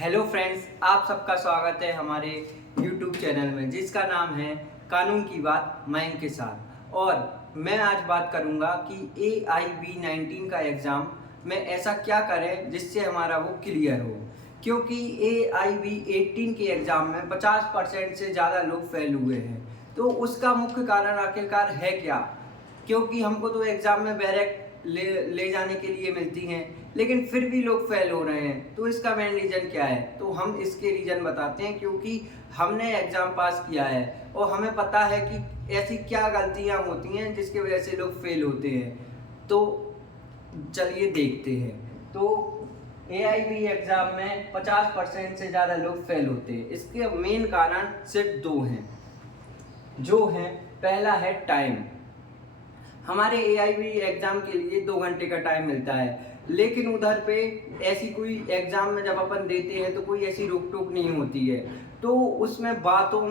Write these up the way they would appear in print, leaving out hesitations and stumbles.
Hello friends, आप सबका स्वागत है हमारे यूट्यूब चैनल में जिसका नाम है कानून की बात मयंक के साथ। और मैं आज बात करूंगा कि AIB 19 का एग्ज़ाम में ऐसा क्या करें जिससे हमारा वो क्लियर हो, क्योंकि AIB 18 के एग्ज़ाम में 50% से ज़्यादा लोग फेल हुए हैं। तो उसका मुख्य कारण आखिरकार है क्या? क्योंकि हमको तो एग्ज़ाम में बैरक ले जाने के लिए मिलती हैं, लेकिन फिर भी लोग फेल हो रहे हैं। तो इसका मेन रीज़न क्या है? तो हम इसके रीज़न बताते हैं, क्योंकि हमने एग्ज़ाम पास किया है और हमें पता है कि ऐसी क्या गलतियां होती हैं जिसकी वजह से लोग फेल होते हैं। तो चलिए देखते हैं। तो AIB एग्ज़ाम में 50% से ज़्यादा लोग फेल होते हैं। इसके मेन कारण सिर्फ दो हैं, जो हैं पहला है टाइम। हमारे AIB एग्ज़ाम के लिए 2 घंटे का टाइम मिलता है, लेकिन उधर पे ऐसी कोई एग्ज़ाम में जब अपन देते हैं तो कोई ऐसी रोक टोक नहीं होती है। तो उसमें बातों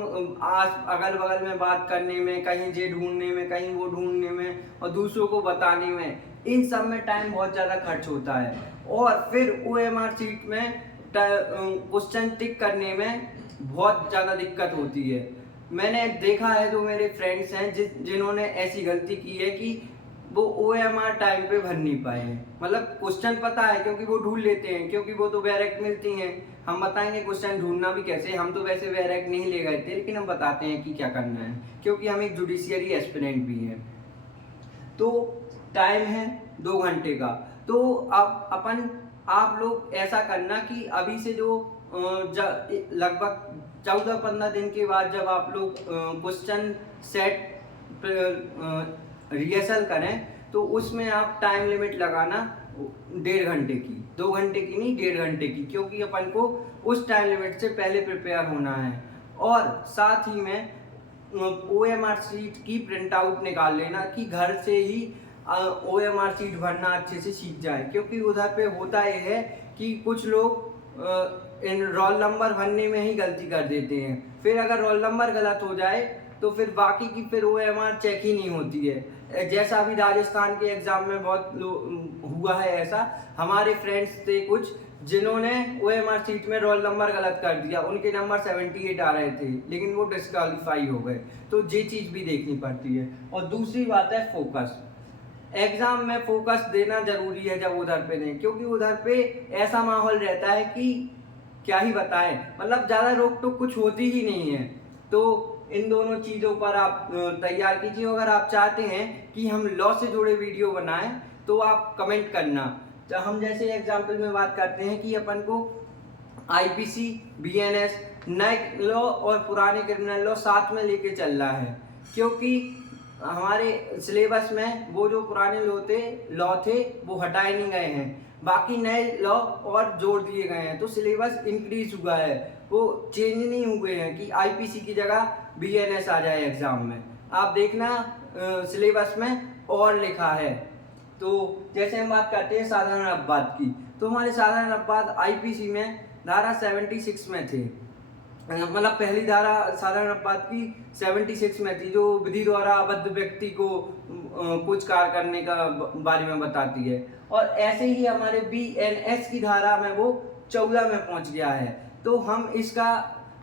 आस अगल बगल में बात करने में, कहीं ये ढूंढने में, कहीं वो ढूंढने में और दूसरों को बताने में, इन सब में टाइम बहुत ज़्यादा खर्च होता है। और फिर OMR शीट में क्वेश्चन टिक करने में बहुत ज़्यादा दिक्कत होती है। मैंने देखा है, जो मेरे फ्रेंड्स हैं जिन्होंने ऐसी गलती की है कि वो OMR टाइम पे भर नहीं पाए हैं। मतलब क्वेश्चन पता है, क्योंकि वो ढूंढ लेते हैं, क्योंकि वो तो बैरक मिलती हैं। हम बताएंगे क्वेश्चन ढूंढना भी कैसे। हम तो वैसे बैरक नहीं ले गए थे, लेकिन हम बताते हैं कि क्या करना है, क्योंकि हम एक जुडिशियरी एस्पिरेंट भी हैं। तो टाइम है 2 घंटे का। तो अब आप लोग ऐसा करना कि अभी से जो लगभग 14-15 दिन के बाद जब आप लोग क्वेश्चन सेट रिहर्सल करें, तो उसमें आप टाइम लिमिट लगाना 1.5 घंटे की, 2 घंटे की नहीं, 1.5 घंटे की, क्योंकि अपन को उस टाइम लिमिट से पहले प्रिपेयर होना है। और साथ ही में OMR शीट की प्रिंट आउट निकाल लेना कि घर से ही OMR शीट भरना अच्छे से सीख जाए, क्योंकि उधर पे होता यह है कि कुछ लोग इन रोल नंबर भरने में ही गलती कर देते हैं। फिर अगर रोल नंबर गलत हो जाए तो फिर बाकी की फिर OMR चेक ही नहीं होती है। जैसा अभी राजस्थान के एग्ज़ाम में बहुत हुआ है ऐसा। हमारे फ्रेंड्स थे कुछ जिन्होंने OMR शीट में रोल नंबर गलत कर दिया, उनके नंबर 78 आ रहे थे, लेकिन वो डिस्क्वालीफाई हो गए। तो ये चीज़ भी देखनी पड़ती है। और दूसरी बात है फोकस। एग्ज़ाम में फोकस देना ज़रूरी है जब उधर पे दें, क्योंकि उधर पे ऐसा माहौल रहता है कि क्या ही बताएं। मतलब ज़्यादा रोक टोक कुछ होती ही नहीं है। तो इन दोनों चीज़ों पर आप तैयार कीजिए। अगर आप चाहते हैं कि हम लॉ से जुड़े वीडियो बनाएं तो आप कमेंट करना। तो हम जैसे एग्जाम्पल में बात करते हैं कि अपन को IPC, BNS, नए लॉ और पुराने क्रिमिनल लॉ साथ में लेके चल रहा है, क्योंकि हमारे सिलेबस में वो जो पुराने लॉ थे वो हटाए नहीं गए हैं, बाकी नए लॉ और जोड़ दिए गए हैं। तो सिलेबस इंक्रीज हुआ है, वो चेंज नहीं हुए हैं कि IPC की जगह BNS आ जाए एग्ज़ाम में। आप देखना सिलेबस में और लिखा है। तो जैसे हम बात करते हैं साधारण अपवाद की, तो हमारे साधारण अपवाद IPC में धारा 76 में थे। मतलब पहली धारा साधारण अपवाद की 76 में थी, जो विधि द्वारा अबद्ध व्यक्ति को कुछ कार्य करने का बारे में बताती है। और ऐसे ही हमारे BNS की धारा में वो 14 में पहुंच गया है। तो हम इसका,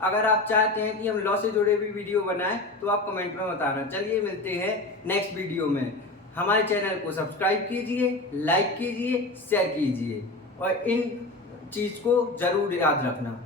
अगर आप चाहते हैं कि हम लॉ से जुड़े भी वीडियो बनाएं तो आप कमेंट में बताना। चलिए मिलते हैं नेक्स्ट वीडियो में। हमारे चैनल को सब्सक्राइब कीजिए, लाइक कीजिए, शेयर कीजिए और इन चीज़ को ज़रूर याद रखना।